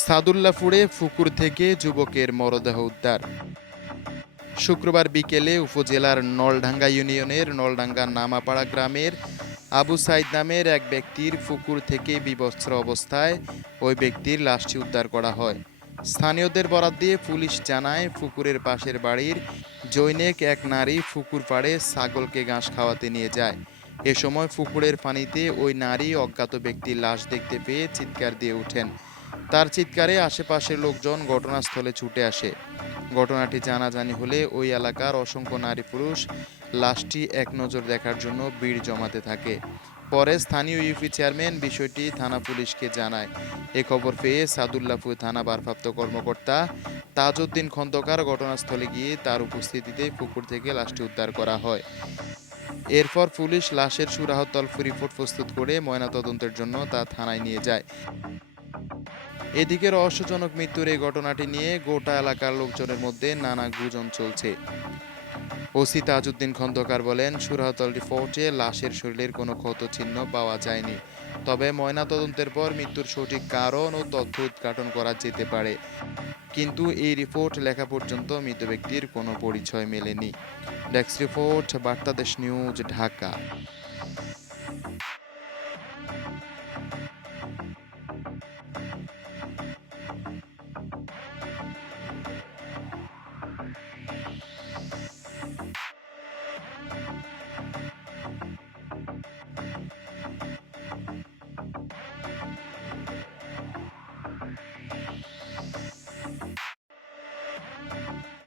সাদুল্লাপুরে ফুকুর থেকে যুবকের মরদেহ উদ্ধার। শুক্রবার বিকেলে উপজেলার নলডাঙ্গা ইউনিয়নের নলডাঙ্গা নামাপাড়া গ্রামের আবু সাইদ নামের এক ব্যক্তির ফুকুর থেকে বিবস্ত্র অবস্থায় ওই ব্যক্তির লাশটি উদ্ধার করা হয়। স্থানীয়দের বরাত দিয়ে পুলিশ জানায় পুকুরের পাশের বাড়ির জৈনেক এক নারী ফুকুর পাড়ে ছাগলকে ঘাস খাওয়াতে নিয়ে যায়। এ সময় পুকুরের পানিতে ওই নারী অজ্ঞাত ব্যক্তির লাশ দেখতে পেয়ে চিৎকার দিয়ে ওঠেন। তার চিৎকারে আশেপাশের লোকজন ঘটনাস্থলে ছুটে আসে। ঘটনাটি জানাজানি হলে ওই এলাকার অসংখ্য নারী পুরুষ লাশটি এক নজর দেখার জন্য ভিড় জমাতে থাকে। পরে স্থানীয় ইউপি চেয়ারম্যান বিষয়টি থানা পুলিশকে জানায়। এ খবর পেয়ে সাদুল্লাপুর থানা ভারপ্রাপ্ত কর্মকর্তা তাজউদ্দিন খন্দকার ঘটনাস্থলে গিয়ে তার উপস্থিতিতে পুকুর থেকে লাশটি উদ্ধার করা হয়। এরপর পুলিশ লাশের সুরাহতল রিপোর্ট প্রস্তুত করে ময়নাতদন্তের জন্য তা থানায় নিয়ে যায়। এদিকে রহস্যজনক মৃত্যুর এই ঘটনাটি নিয়ে গোটা এলাকার লোকজনের মধ্যে নানা গুজন চলছে। ওসি তাজউদ্দিন খন্দকার বলেন সুরাহতল রিপোর্টে লাশের শরীরের কোনো ক্ষত চিহ্ন পাওয়া যায়নি। তবে ময়নাতদন্তের পর মৃত্যুর সঠিক কারণ ও তথ্য উদ্ঘাটন করা যেতে পারে। কিন্তু এই রিপোর্ট লেখা পর্যন্ত মৃত ব্যক্তির কোনো পরিচয় মেলেনি। Desk report, Bartadesh news, Dhaka.